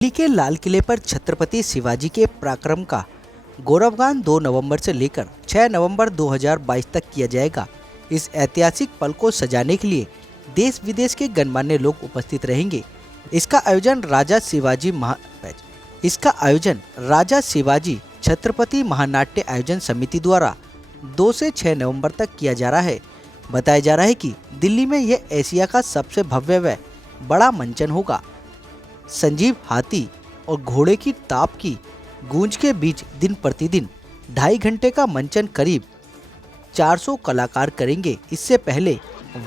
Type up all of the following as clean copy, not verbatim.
दिल्ली के लाल किले पर छत्रपति शिवाजी के पराक्रम का गौरवगान 2 नवंबर से लेकर 6 नवंबर 2022 तक किया जाएगा। इस ऐतिहासिक पल को सजाने के लिए देश विदेश के गणमान्य लोग उपस्थित रहेंगे। इसका आयोजन राजा शिवाजी छत्रपति महानाट्य आयोजन समिति द्वारा 2 से 6 नवंबर तक किया जा रहा है। बताया जा रहा है कि दिल्ली में यह एशिया का सबसे भव्य व बड़ा मंचन होगा। संजीव हाथी और घोड़े की ताप की गूंज के बीच दिन प्रतिदिन 2.5 घंटे का मंचन करीब 400 कलाकार करेंगे। इससे पहले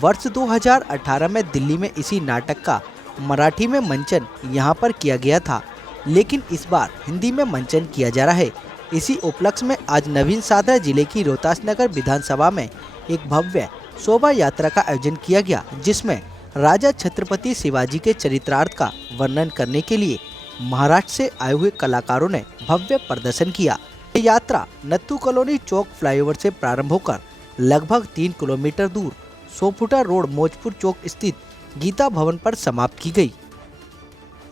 वर्ष 2018 में दिल्ली में इसी नाटक का मराठी में मंचन यहां पर किया गया था, लेकिन इस बार हिंदी में मंचन किया जा रहा है। इसी उपलक्ष्य में आज नवीन सागर जिले की रोहतास नगर विधानसभा में एक भव्य शोभा यात्रा का आयोजन किया गया, जिसमें राजा छत्रपति शिवाजी के चरित्रार्थ का वर्णन करने के लिए महाराष्ट्र से आए हुए कलाकारों ने भव्य प्रदर्शन किया। ये यात्रा नत्थू कॉलोनी चौक फ्लाईओवर से प्रारंभ होकर लगभग 3 किलोमीटर दूर 100 फुटा रोड मौजपुर चौक स्थित गीता भवन पर समाप्त की गई।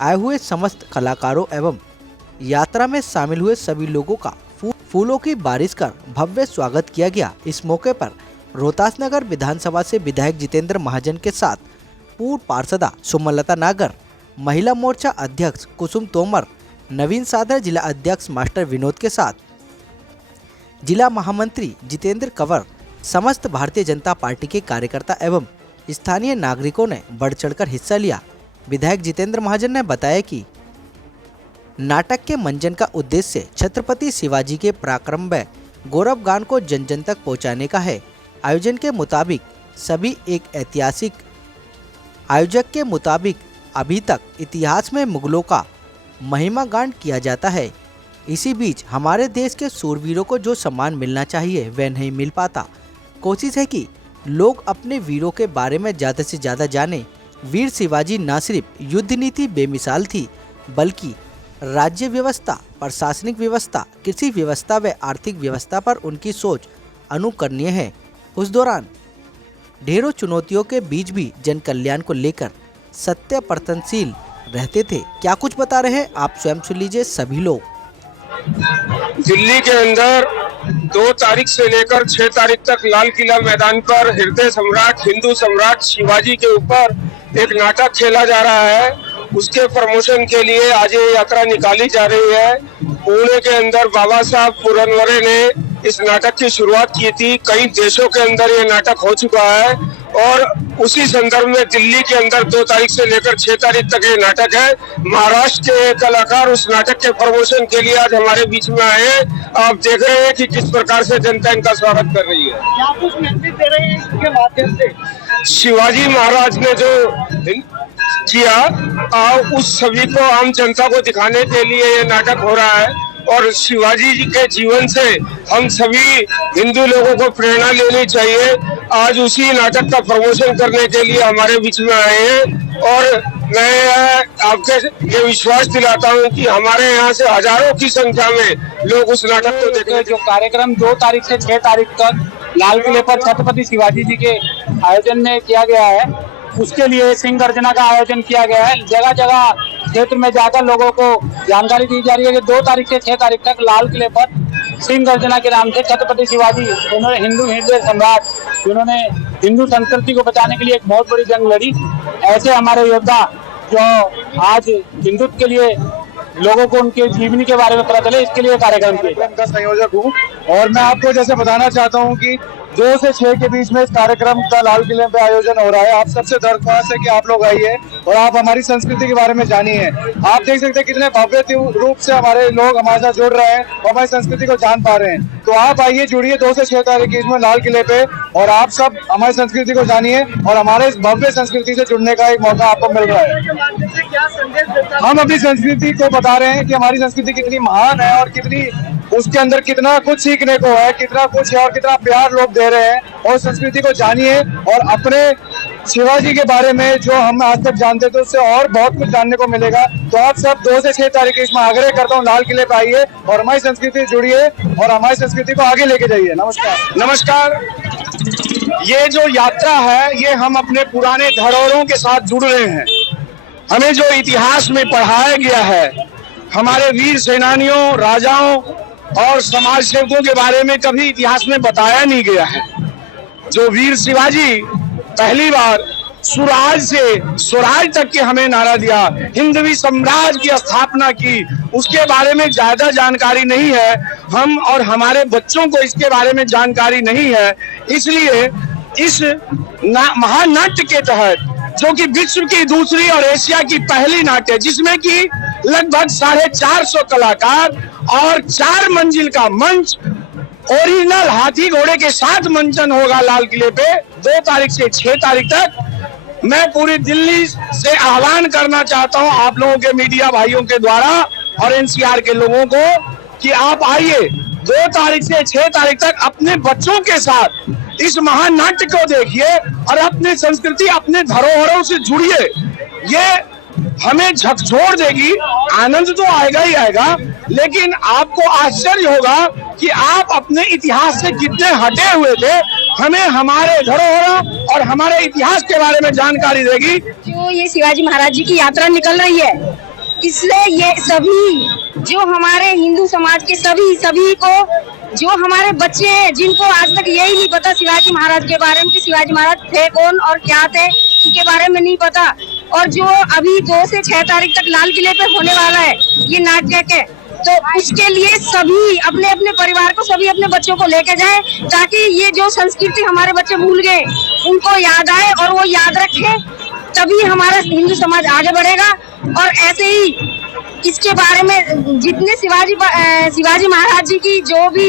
आए हुए समस्त कलाकारों एवं यात्रा में शामिल हुए सभी लोगों का फूलों की बारिश कर भव्य स्वागत किया गया। इस मौके पर रोहतास नगर विधानसभा से विधायक जितेंद्र महाजन के साथ पूर्व पार्षदा सुमलता नागर, महिला मोर्चा अध्यक्ष कुसुम तोमर, नवीन सागर जिला अध्यक्ष मास्टर विनोद के साथ जिला महामंत्री जितेंद्र कंवर, समस्त भारतीय जनता पार्टी के कार्यकर्ता एवं स्थानीय नागरिकों ने बढ़ चढ़कर हिस्सा लिया। विधायक जितेंद्र महाजन ने बताया कि नाटक के मंचन का उद्देश्य छत्रपति शिवाजी के पराक्रम व गौरवगान को जन जन तक पहुँचाने का है। आयोजक के मुताबिक अभी तक इतिहास में मुगलों का महिमा गान किया जाता है। इसी बीच हमारे देश के सूरवीरों को जो सम्मान मिलना चाहिए वह नहीं मिल पाता। कोशिश है कि लोग अपने वीरों के बारे में ज़्यादा से ज़्यादा जानें। वीर शिवाजी न सिर्फ युद्ध नीति बेमिसाल थी, बल्कि राज्य व्यवस्था, प्रशासनिक व्यवस्था, कृषि व्यवस्था व आर्थिक व्यवस्था पर उनकी सोच अनुकरणीय है। उस दौरान ढेरों चुनौतियों के बीच भी जन कल्याण को लेकर सत्य प्रयत्नशील रहते थे। क्या कुछ बता रहे हैं आप स्वयं सुन लीजिए सभी लोग। दिल्ली के अंदर 2 तारीख से लेकर 6 तारीख तक लाल किला मैदान पर हृदय सम्राट, हिंदू सम्राट शिवाजी के ऊपर एक नाटक खेला जा रहा है। उसके प्रमोशन के लिए आज ये यात्रा निकाली जा रही है। पुणे के अंदर बाबा साहब पुरनवरे ने इस नाटक की शुरुआत की थी। कई देशों के अंदर ये नाटक हो चुका है और उसी संदर्भ में दिल्ली के अंदर 2 तारीख से लेकर 6 तारीख तक ये नाटक है। महाराष्ट्र के कलाकार उस नाटक के प्रमोशन के लिए आज हमारे बीच में आए हैं। आप देख रहे हैं कि किस प्रकार से जनता इनका स्वागत कर रही है। क्या कुछ मैसेज दे रहे हैं इसके माध्यम से? शिवाजी महाराज ने जो किया उस सभी को आम जनता को दिखाने के लिए ये नाटक हो रहा है और शिवाजी जी के जीवन से हम सभी हिंदू लोगों को प्रेरणा लेनी चाहिए। आज उसी नाटक का प्रमोशन करने के लिए हमारे बीच में आए हैं और मैं आपके ये विश्वास दिलाता हूं कि हमारे यहाँ से हजारों की संख्या में लोग उस नाटक को देखने। जो कार्यक्रम 2 तारीख से 6 तारीख तक लाल किले पर छत्रपति शिवाजी जी के आयोजन में किया गया है, उसके लिए सिंह गर्जना का आयोजन किया गया है। जगह जगह क्षेत्र में जाकर लोगों को जानकारी दी जा रही है कि 2 तारीख से 6 तारीख तक लाल किले पर सिंह गर्जना के नाम से छत्रपति शिवाजी, उन्होंने हिंदू हृदय सम्राट, जिन्होंने हिंदू संस्कृति को बचाने के लिए एक बहुत बड़ी जंग लड़ी, ऐसे हमारे योद्धा जो आज हिंदुत्व के लिए लोगों को उनके जीवनी के बारे में पता चले, इसके लिए कार्यक्रम का संयोजक हूँ और मैं आपको जैसे बताना चाहता हूँ कि 2 से 6 के बीच में इस कार्यक्रम का लाल किले पे आयोजन हो रहा है। आप सबसे दरख्वास्त है कि आप लोग आइए और आप हमारी संस्कृति के बारे में जानिए। आप देख सकते हैं कितने भव्य रूप से हमारे लोग हमारे साथ जुड़ रहे हैं और हमारी संस्कृति को जान पा रहे हैं। तो आप आइए, जुड़िए 2 से 6 तारीख के बीच में लाल किले पे और आप सब हमारी संस्कृति को जानिए और हमारे इस भव्य संस्कृति से जुड़ने का एक मौका आपको मिल रहा है। हम अपनी संस्कृति को बता रहे हैं कि हमारी संस्कृति कितनी महान है और कितनी उसके अंदर कितना कुछ सीखने को है, कितना कुछ है और कितना प्यार लोग दे रहे हैं। और संस्कृति को जानिए और अपने शिवाजी के बारे में जो हम आज तक जानते थे उससे और बहुत कुछ जानने को मिलेगा। तो आप सब 2 से 6 तारीख के इसमें आग्रह करता हूँ, लाल किले पे आइए और हमारी संस्कृति जुड़िए और हमारी संस्कृति को आगे लेके जाइए। नमस्कार। ये जो यात्रा है ये हम अपने पुराने धरोहरों के साथ जुड़ रहे हैं। हमें जो इतिहास में पढ़ाया गया है, हमारे वीर सेनानियों, राजाओं और समाज सेवकों के बारे में कभी इतिहास में बताया नहीं गया है। जो वीर शिवाजी पहली बार सुराज से स्वराज तक के हमें नारा दिया, हिंदवी साम्राज्य की स्थापना की, उसके बारे में ज्यादा जानकारी नहीं है। हम और हमारे बच्चों को इसके बारे में जानकारी नहीं है। इसलिए इस महानाट्य के तहत, जो कि विश्व की दूसरी और एशिया की पहली नाट्य, जिसमें कि लगभग 450 कलाकार और 4 मंजिल का मंच, ओरिजिनल हाथी घोड़े के साथ मंचन होगा लाल किले पे 2 तारीख से 6 तारीख तक। मैं पूरी दिल्ली से आह्वान करना चाहता हूं आप लोगों के मीडिया भाइयों के द्वारा और एनसीआर के लोगों को कि आप आइए 2 तारीख से 6 तारीख तक अपने बच्चों के साथ इस महानाट्य को देखिए और अपनी संस्कृति, अपने धरोहरों से जुड़िए। ये हमें झकझोर देगी, आनंद तो आएगा ही आएगा, लेकिन आपको आश्चर्य होगा कि आप अपने इतिहास से कितने हटे हुए थे। हमें हमारे धरोहरों और हमारे इतिहास के बारे में जानकारी देगी। जो ये शिवाजी महाराज जी की यात्रा निकल रही है, इससे ये सभी जो हमारे हिंदू समाज के सभी को, जो हमारे बच्चे हैं जिनको आज तक यही नहीं पता शिवाजी महाराज के बारे में कि शिवाजी महाराज थे कौन और क्या थे, इसके बारे में नहीं पता। और जो अभी 2 से 6 तारीख तक लाल किले पे होने वाला है ये नाट्य के, तो उसके लिए सभी अपने अपने परिवार को, सभी अपने बच्चों को लेके जाएं, ताकि ये जो संस्कृति हमारे बच्चे भूल गए उनको याद आए और वो याद रखें, तभी हमारा हिंदू समाज आगे बढ़ेगा। और ऐसे ही इसके बारे में जितने शिवाजी महाराज जी की जो भी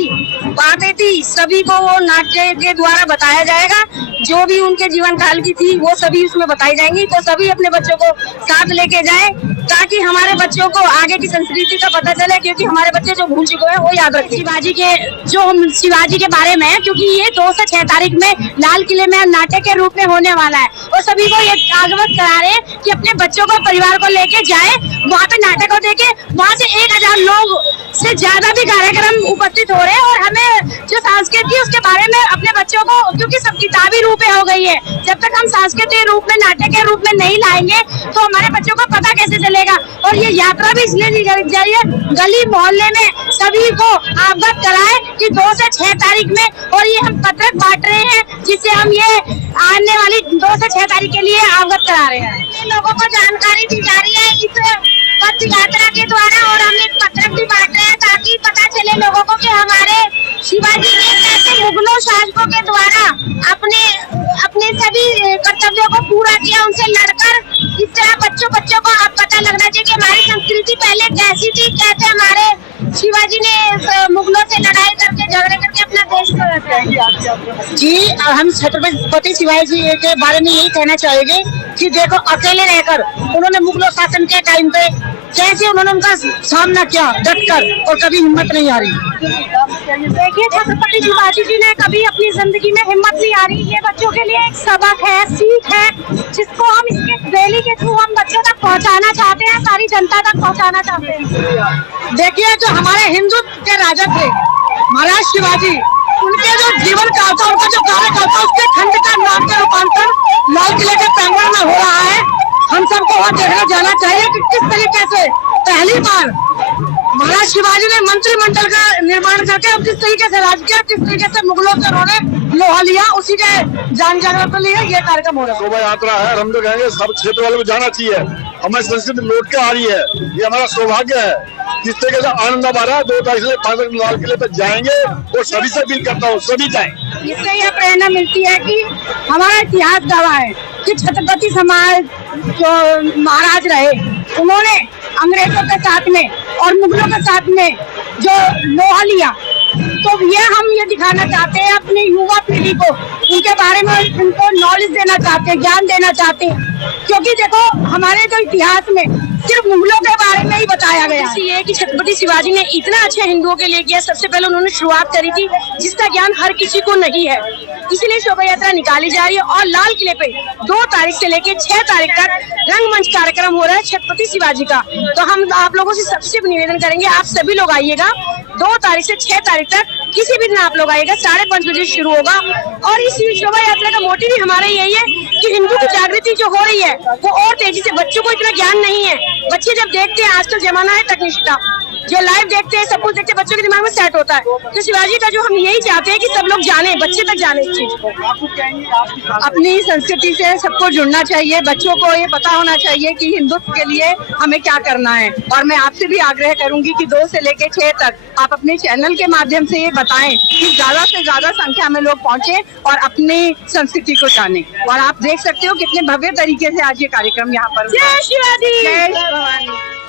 बातें थी सभी को वो नाट्य के द्वारा बताया जाएगा। जो भी उनके जीवन काल की थी वो सभी उसमें बताई जाएंगी। तो सभी अपने बच्चों को साथ लेके जाएं ताकि हमारे बच्चों को आगे की संस्कृति का पता चले, क्योंकि हमारे बच्चे जो भूल चुके हैं वो याद रखें। शिवाजी के बारे में, क्योंकि ये 2 से 6 तारीख में लाल किले में नाट्य के रूप में होने वाला है और सभी को ये अवगत करा रहे हैं कि अपने बच्चों को, परिवार को लेके जाए, वहाँ पे नाटक को देखे। वहाँ से 1000 लोग से ज्यादा भी कार्यक्रम उपस्थित हो रहे हैं और हमें जो संस्कृति उसके बारे में अपने बच्चों को, क्योंकि सब किताबी रूप हो गई है, जब तक हम सांस्कृतिक रूप में, नाट्य के रूप में नहीं लाएंगे तो हमारे बच्चों को पता कैसे चलेगा। और ये यात्रा भी इसलिए निकाली जा रही है, गली मोहल्ले में सभी को अवगत कराए कि 2 से 6 तारीख में, और ये हम पत्रक बांट रहे हैं जिससे हम ये आने वाली 2 से 6 तारीख के लिए अवगत करा रहे हैं। लोगों को जानकारी दी जा रही है इस पथ यात्रा के द्वारा, और हम एक पत्रक भी बांट रहे हैं ताकि पता चले लोगों को कि हमारे शिवाजी ने कैसे मुगलों शासकों के द्वारा अपने सभी कर्तव्यों को पूरा किया, उनसे लड़कर। इस तरह बच्चों को अब पता लगना चाहिए कि हमारी संस्कृति पहले कैसी थी, कैसे हमारे शिवाजी ने मुगलों से लड़ाई करके, झगड़े करके अपना देश को रखा। जी, हम छत्रपति शिवाजी के बारे में यही कहना चाहेंगे कि देखो, अकेले रहकर उन्होंने मुगलों शासन के टाइम पे कैसे उन्होंने उनका सामना किया डटकर, और कभी हिम्मत नहीं हारी। देखिए, छत्रपति शिवाजी जी ने कभी अपनी जिंदगी में हिम्मत नहीं हारी। ये बच्चों के लिए एक सबक है, सीख है, जिसको हम इसके रैली के थ्रू हम बच्चों तक पहुंचाना चाहते हैं, सारी जनता तक पहुंचाना चाहते हैं। देखिए, जो हमारे हिंदू के राजा थे महाराज शिवाजी, उनके जो जीवन काल था, उनका जो कार्यकाल था, उसके खंड का नाम का रूपांतर लाल किले के प्रांगण में हो रहा है। हम सबको वहाँ देखने जाना चाहिए कि किस तरीके से पहली बार महाराज शिवाजी ने मंत्रिमंडल का निर्माण करके किस तरीके से राज किया, किस तरीके से मुगलों से उन्होंने लोहा लिया, उसी के जान जागरण के लिए ये कार्यक्रम हो रहा है। शोभा यात्रा है, हम लोग कहेंगे सब क्षेत्र वालों को जाना चाहिए। हमारी संस्कृति लौट के आ रही है, ये हमारा सौभाग्य है। जिस तरीके से आनंद आ रहा है, 2 तारीख से 5 तारीख लाल किले तक जाएंगे और सभी से अपील करता हूँ, सभी जाएं। इससे यह प्रेरणा मिलती है कि हमारा इतिहास गवाह है कि छत्रपति समाज जो महाराज रहे, उन्होंने अंग्रेजों के साथ में और मुगलों के साथ में जो लोहा लिया, तो ये हम ये दिखाना चाहते हैं अपनी युवा पीढ़ी को, उनके बारे में उनको नॉलेज देना चाहते हैं, ज्ञान देना चाहते हैं। क्योंकि देखो, हमारे जो इतिहास में सिर्फ मुगलों के बारे में ही बताया गया है। ये कि छत्रपति शिवाजी ने इतना अच्छा हिंदुओं के लिए किया, सबसे पहले उन्होंने शुरुआत करी थी, जिसका ज्ञान हर किसी को नहीं है। इसीलिए शोभा यात्रा निकाली जा रही है और लाल किले पे 2 तारीख से लेके 6 तारीख तक रंगमंच कार्यक्रम हो रहा है छत्रपति शिवाजी का। तो हम आप लोगों से सबसे निवेदन करेंगे, आप सभी लोग आइएगा 2 तारीख से 6 तारीख तक, किसी भी दिन आप लोग आइएगा, 5:30 बजे शुरू होगा। और इस शोभा यात्रा का मोटिव भी हमारा यही है कि हिंदू की जागृति जो हो रही है वो और तेजी से, बच्चों को इतना ज्ञान नहीं है। बच्चे जब देखते हैं, आजकल जमाना है तकनीशिता, जो लाइव देखते हैं, सब कुछ देखते हैं, बच्चों के दिमाग में सेट होता है। तो शिवाजी का जो हम यही चाहते हैं कि सब लोग जाने, बच्चे तक जाने इस चीज को। अपनी संस्कृति से सबको जुड़ना चाहिए, बच्चों को ये पता होना चाहिए कि हिंदुत्व के लिए हमें क्या करना है। और मैं आपसे भी आग्रह करूंगी कि 2 से लेकर 6 तक आप अपने चैनल के माध्यम से ये बताएं कि ज्यादा से ज्यादा संख्या में लोग पहुंचे और अपनी संस्कृति को जाने। और आप देख सकते हो कितने भव्य तरीके से आज ये कार्यक्रम यहाँ पर। जय शिवाजी। जय भवानी।